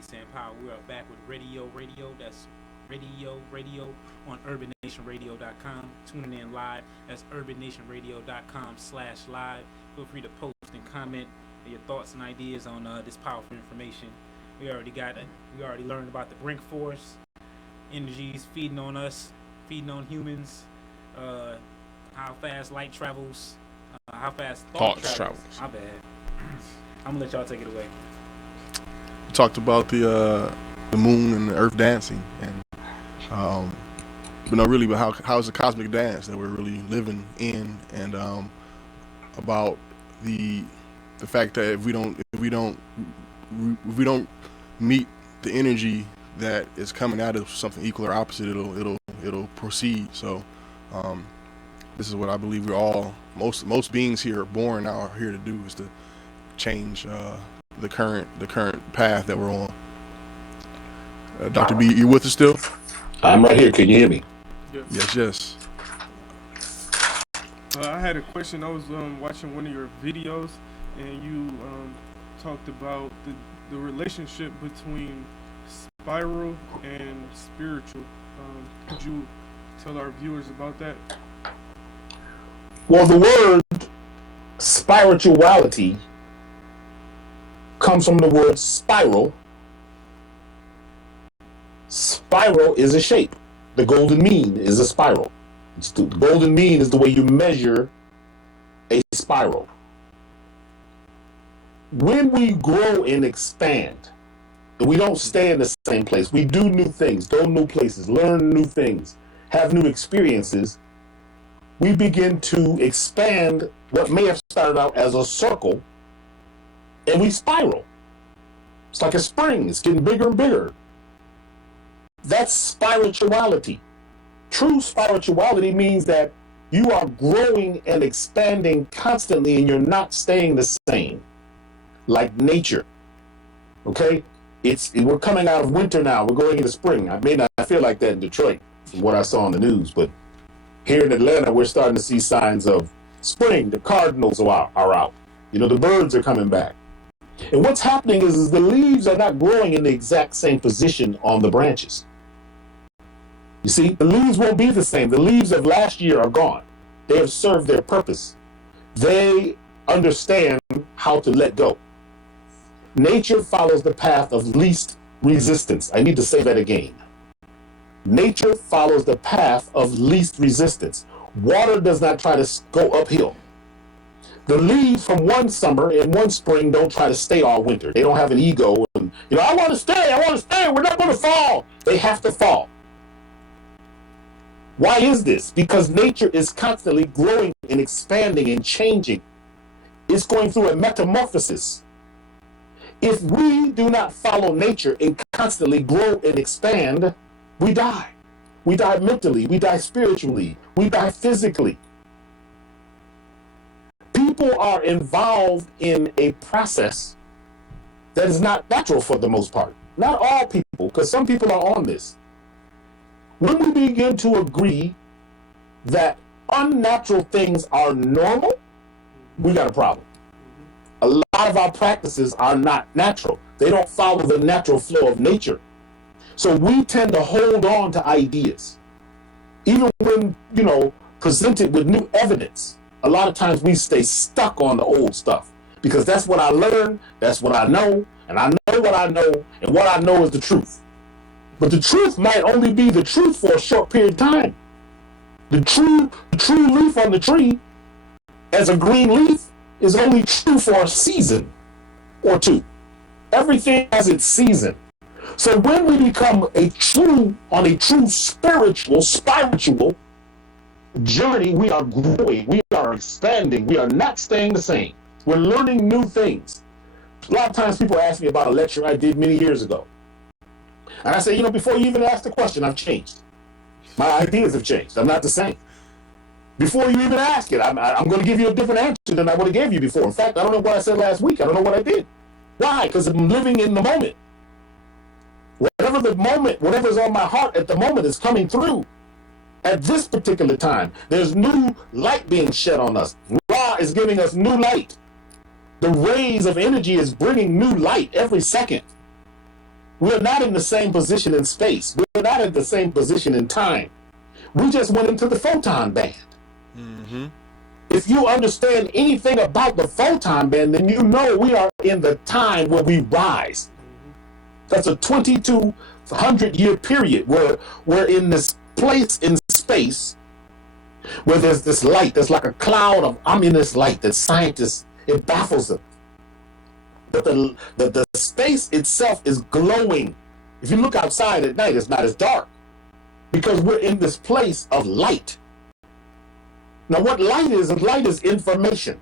Peace and power. We are back with ReadYO Radio. That's ReadYO Radio on urbannationradio.com. Tuning in live. That's urbannationradio.com/live. Feel free to post and comment your thoughts and ideas on this powerful information. We already learned about the Brink Force, energies feeding on us, feeding on humans, how fast light travels, how fast thought travels. My bad. I'm gonna let y'all take it away. We talked about the moon and the earth dancing, and really, but how is the cosmic dance that we're really living in, and about the fact that if we don't meet the energy that is coming out of something equal or opposite, it'll proceed. So this is what I believe we're all, most beings here are born now are here to do, is to change the current path that we're on. Dr. B, you with us still? I'm right here. Can you hear me? Yes. I had a question. I was watching one of your videos, and you talked about the relationship between spiral and spiritual. Could you tell our viewers about that? Well, the word spirituality comes from the word spiral. Spiral is a shape. The golden mean is a spiral. The golden mean is the way you measure a spiral. When we grow and expand, we don't stay in the same place. We do new things, go new places, learn new things, have new experiences. We begin to expand what may have started out as a circle, and we spiral. It's like a spring. It's getting bigger and bigger. That's spirituality. True spirituality means that you are growing and expanding constantly, and you're not staying the same, like nature. Okay? We're coming out of winter now. We're going into spring. I may not feel like that in Detroit from what I saw on the news, but here in Atlanta, we're starting to see signs of spring. The cardinals are out. The birds are coming back. And what's happening is the leaves are not growing in the exact same position on the branches. You see, the leaves won't be the same. The leaves of last year are gone. They have served their purpose. They understand how to let go. Nature follows the path of least resistance. I need to say that again. Nature follows the path of least resistance. Water does not try to go uphill. The leaves from one summer and one spring don't try to stay all winter. They don't have an ego. And, I want to stay. We're not going to fall. They have to fall. Why is this? Because nature is constantly growing and expanding and changing. It's going through a metamorphosis. If we do not follow nature and constantly grow and expand, we die. We die mentally. We die spiritually. We die physically. People are involved in a process that is not natural for the most part. Not all people, because some people are on this. When we begin to agree that unnatural things are normal, we got a problem. A lot of our practices are not natural. They don't follow the natural flow of nature. So we tend to hold on to ideas. Even when, presented with new evidence, a lot of times we stay stuck on the old stuff because that's what I learned, that's what I know, and I know what I know, and what I know is the truth. But the truth might only be the truth for a short period of time. The true leaf on the tree, as a green leaf, is only true for a season or two. Everything has its season. So when we become on a true spiritual journey, we are growing, we are expanding, we are not staying the same. We're learning new things. A lot of times people ask me about a lecture I did many years ago. And I say, before you even ask the question, I've changed. My ideas have changed. I'm not the same. Before you even ask it, I'm going to give you a different answer than I would have gave you before. In fact, I don't know what I said last week. I don't know what I did. Why? Because I'm living in the moment. Whatever's on my heart at the moment is coming through. At this particular time, there's new light being shed on us. Ra is giving us new light. The rays of energy is bringing new light every second. We're not in the same position in space. We're not in the same position in time. We just went into the photon band. Mm-hmm. If you understand anything about the photon band, then you know we are in the time where we rise. That's a 2,200-year period where we're in this place in space where there's this light. There's like a cloud of ominous light that scientists, it baffles them. But the space itself is glowing. If you look outside at night, it's not as dark because we're in this place of light. Now, what light is information.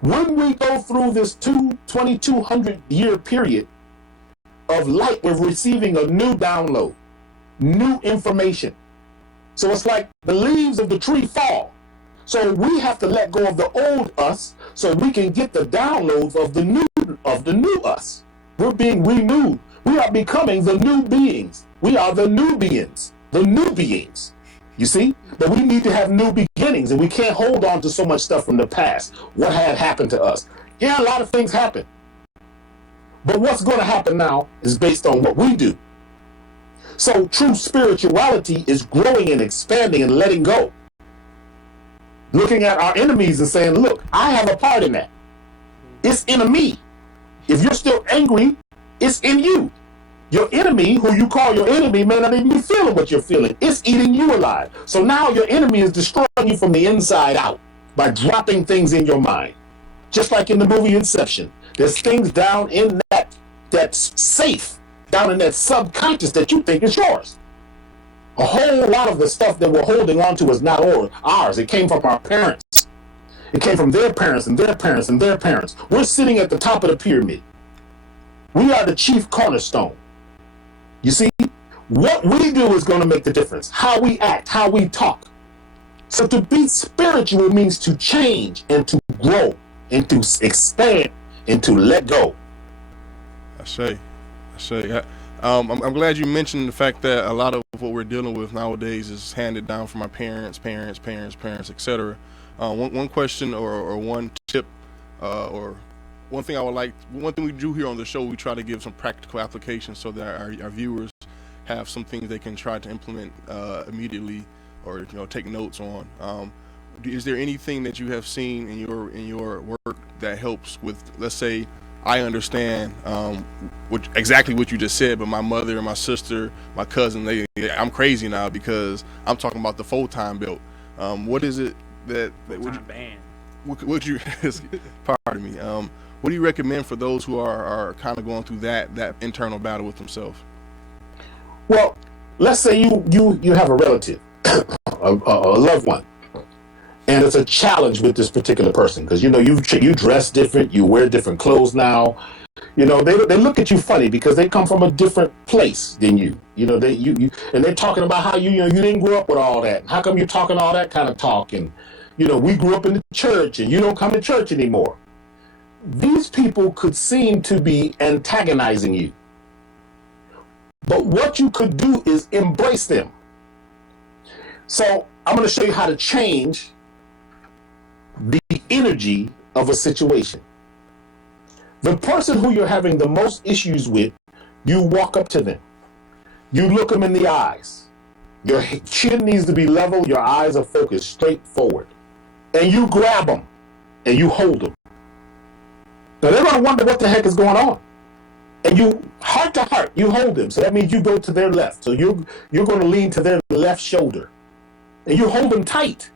When we go through this 2,200-year period of light, we're receiving a new download, new information. So it's like the leaves of the tree fall. So we have to let go of the old us so we can get the downloads of the new us. We're being renewed. We are becoming the new beings. We are the new beings. The new beings. You see? But we need to have new beginnings, and we can't hold on to so much stuff from the past. What had happened to us? Yeah, a lot of things happen. But what's going to happen now is based on what we do. So true spirituality is growing and expanding and letting go. Looking at our enemies and saying, look, I have a part in that. It's in me. If you're still angry, it's in you. Your enemy, who you call your enemy, may not even be feeling what you're feeling. It's eating you alive. So now your enemy is destroying you from the inside out by dropping things in your mind. Just like in the movie Inception. There's things down in that's safe, down in that subconscious that you think is yours. A whole lot of the stuff that we're holding on to is not ours. It came from our parents. It came from their parents and their parents and their parents. We're sitting at the top of the pyramid. We are the chief cornerstone. You see, what we do is going to make the difference. How we act, how we talk. So to be spiritual means to change and to grow and to expand and to let go. I say. I'm glad you mentioned the fact that a lot of what we're dealing with nowadays is handed down from our parents, etc. One question or one tip or one thing we do here on the show, we try to give some practical applications so that our viewers have some things they can try to implement immediately or take notes on. Is there anything that you have seen in your work that helps with, let's say, I understand exactly what you just said, but my mother and my sister, my cousin, I'm crazy now because I'm talking about the photon belt. What is it that would you pardon me? What do you recommend for those who are kind of going through that internal battle with themselves? Well, let's say you have a relative, a loved one, and it's a challenge with this particular person because you dress different, you wear different clothes now. They look at you funny because they come from a different place than you. And they're talking about how you didn't grow up with all that. How come you're talking all that kind of talk? And we grew up in the church and you don't come to church anymore. These people could seem to be antagonizing you. But what you could do is embrace them. So I'm going to show you how to change the energy of a situation. The person who you're having the most issues with, you walk up to them. You look them in the eyes. Your chin needs to be level. Your eyes are focused straight forward. And you grab them and you hold them. Now they're going to wonder what the heck is going on. And you, heart to heart, you hold them. So that means you go to their left. So you're going to lean to their left shoulder. And you hold them tight.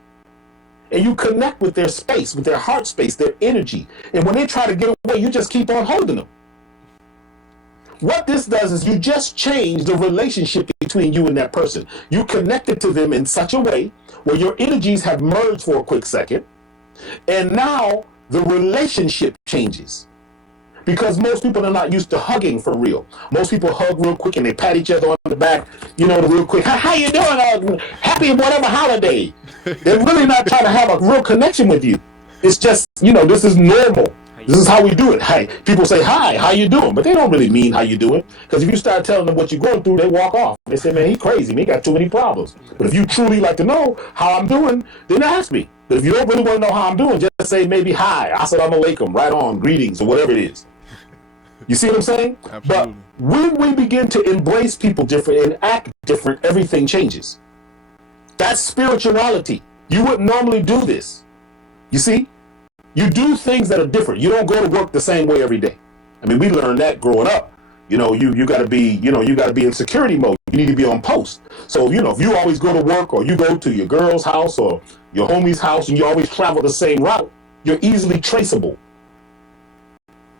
And you connect with their space, with their heart space, their energy. And when they try to get away, you just keep on holding them. What this does is you just change the relationship between you and that person. You connected to them in such a way where your energies have merged for a quick second. And now the relationship changes. Because most people are not used to hugging for real. Most people hug real quick and they pat each other on the back, real quick. How you doing? Happy whatever holiday. They're really not trying to have a real connection with you. It's just, this is normal. This is how we do it. Hi. People say, hi, how you doing? But they don't really mean how you doing. Because if you start telling them what you're going through, they walk off. They say, man, he crazy. He got too many problems. But if you truly like to know how I'm doing, then ask me. But if you don't really want to know how I'm doing, just say maybe hi, assalamu alaikum, right on, greetings, or whatever it is. You see what I'm saying? Absolutely. But when we begin to embrace people different and act different, everything changes. That's spirituality. You wouldn't normally do this. You see? You do things that are different. You don't go to work the same way every day. I mean, we learned that growing up. You know, you got to be, you got to be in security mode. You need to be on post. So, if you always go to work, or you go to your girl's house or your homie's house, and you always travel the same route, you're easily traceable.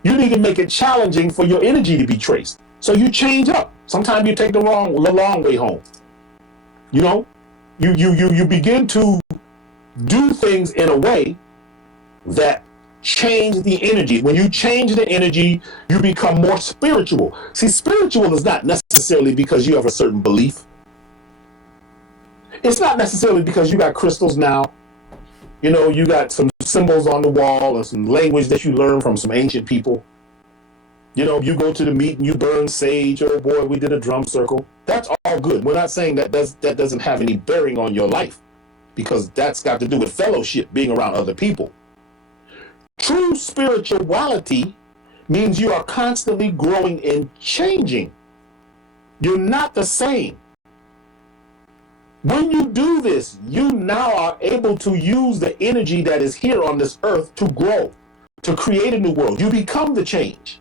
You need to make it challenging for your energy to be traced. So you change up. Sometimes you take the long way home. You begin to do things in a way that change the energy. When you change the energy, you become more spiritual. See, spiritual is not necessarily because you have a certain belief. It's not necessarily because you got crystals now. You got some symbols on the wall and some language that you learned from some ancient people. You go to the meeting, you burn sage. Oh boy, we did a drum circle. That's all good. We're not saying that doesn't have any bearing on your life, because that's got to do with fellowship, being around other people. True spirituality means you are constantly growing and changing. You're not the same. When you do this, you now are able to use the energy that is here on this earth to grow, to create a new world. You become the change.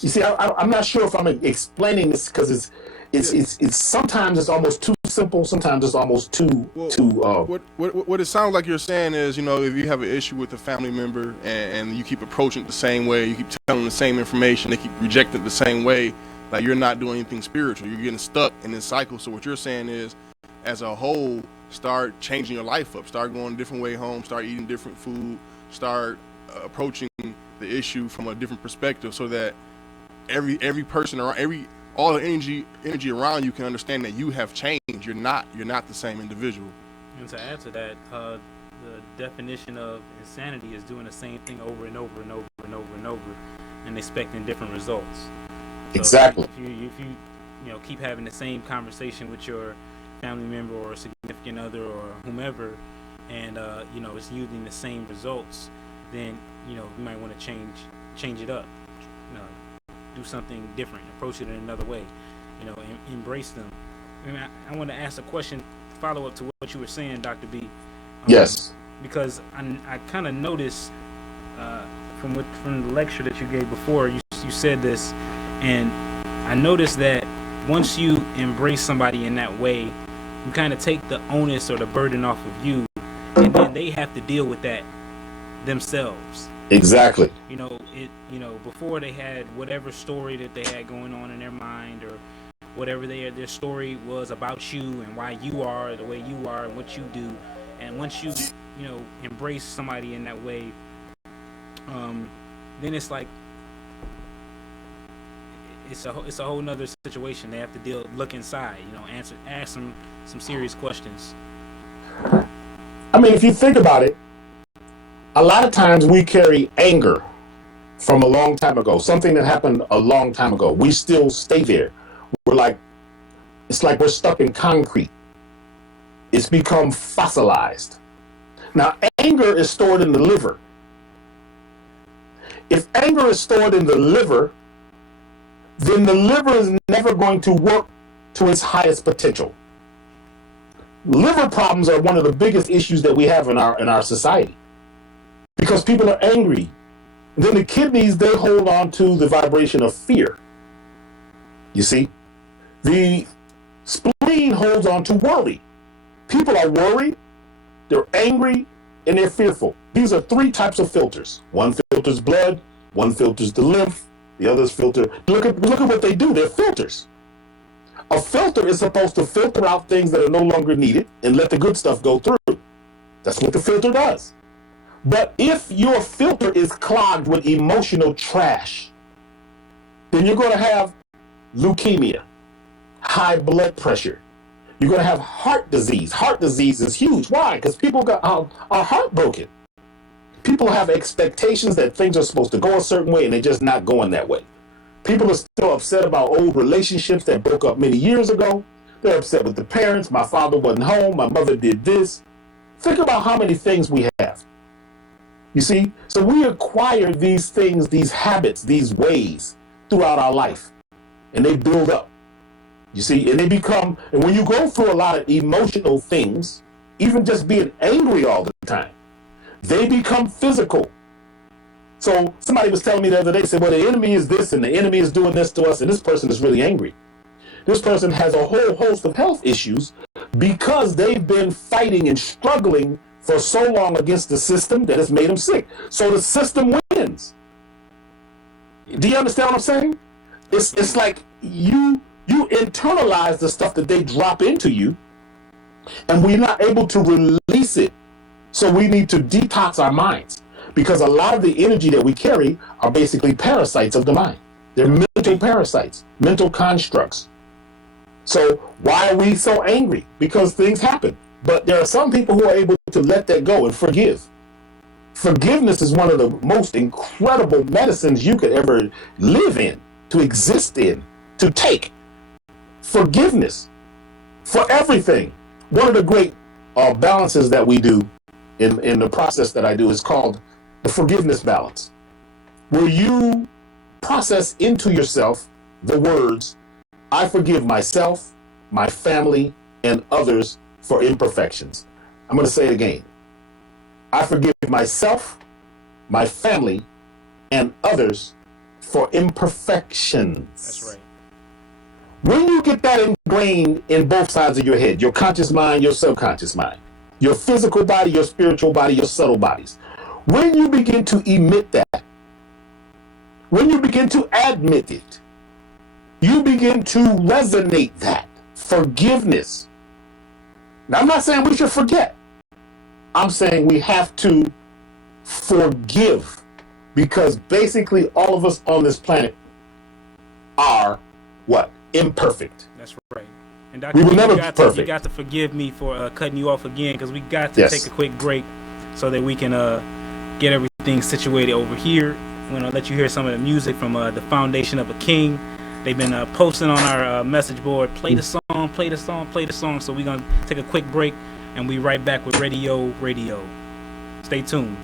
You see, I'm not sure if I'm explaining this, because it's sometimes it's almost too simple. Sometimes it's almost too. What it sounds like you're saying is, if you have an issue with a family member and you keep approaching it the same way, you keep telling the same information, they keep rejecting it the same way, like you're not doing anything spiritual. You're getting stuck in this cycle. So what you're saying is, as a whole, start changing your life up. Start going a different way home. Start eating different food. Start approaching the issue from a different perspective, so that every person around, all the energy around you can understand that you have changed. You're not the same individual. And to add to that, the definition of insanity is doing the same thing over and over and over and over and over, and expecting different results. So exactly. If you keep having the same conversation with your family member or significant other or whomever, and it's yielding the same results, then you might want to change it up. Do something different, approach it in another way, embrace them. I want to ask a question, follow up to what you were saying, Dr. B. Yes. Because I kind of noticed from the lecture that you gave before, you said this, and I noticed that once you embrace somebody in that way, you kind of take the onus or the burden off of you, and then they have to deal with that themselves. Exactly. Before they had whatever story that they had going on in their mind, or whatever their story was about you and why you are the way you are and what you do. And once you embrace somebody in that way, then it's like it's a whole nother situation. They have to look inside, ask some serious questions. I mean, if you think about it, a lot of times we carry anger from a long time ago, something that happened a long time ago. We still stay there. It's like we're stuck in concrete. It's become fossilized. Now, anger is stored in the liver. If anger is stored in the liver, then the liver is never going to work to its highest potential. Liver problems are one of the biggest issues that we have in our society, because people are angry. Then the kidneys, they hold on to the vibration of fear. You see? The spleen holds on to worry. People are worried, they're angry, and they're fearful. These are three types of filters. One filters blood, one filters the lymph, the others filter. Look at what they do. They're filters. A filter is supposed to filter out things that are no longer needed and let the good stuff go through. That's what the filter does. But if your filter is clogged with emotional trash, then you're going to have leukemia, high blood pressure. You're going to have heart disease. Heart disease is huge. Why? Because people are heartbroken. People have expectations that things are supposed to go a certain way, and they're just not going that way. People are still upset about old relationships that broke up many years ago. They're upset with the parents. My father wasn't home. My mother did this. Think about how many things we have. You see? So we acquire these things, these habits, these ways throughout our life. And they build up. You see? And they become, and when you go through a lot of emotional things, even just being angry all the time, they become physical. So somebody was telling me the other day, said, well, the enemy is this and the enemy is doing this to us, and this person is really angry. This person has a whole host of health issues because they've been fighting and struggling for so long against the system that has made them sick. So the system wins. Do you understand what I'm saying? It's like you internalize the stuff that they drop into you, and we're not able to release it. So we need to detox our minds, because a lot of the energy that we carry are basically parasites of the mind. They're mental parasites, mental constructs. So why are we so angry? Because things happen. But there are some people who are able to let that go and forgive. Forgiveness is one of the most incredible medicines you could ever live in, to exist in, to take. Forgiveness for everything. One of the great balances that we do in the process that I do is called the forgiveness balance, where you process into yourself the words, I forgive myself, my family, and others for imperfections. I'm going to say it again. I forgive myself, my family, and others for imperfections. That's right. When you get that ingrained in both sides of your head, your conscious mind, your subconscious mind, your physical body, your spiritual body, your subtle bodies, when you begin to emit that, when you begin to admit it, you begin to resonate that forgiveness. Now, I'm not saying we should forget. I'm saying we have to forgive, because basically all of us on this planet are what? Imperfect. That's right. And Dr. We will never be perfect. You got to forgive me for cutting you off again, because we got to take a quick break so that we can get everything situated over here. I'm going to let you hear some of the music from the Foundation of a King. They've been posting on our message board, play the song, play the song, play the song. So we're going to take a quick break, and we right back with ReadYO Radio. Stay tuned.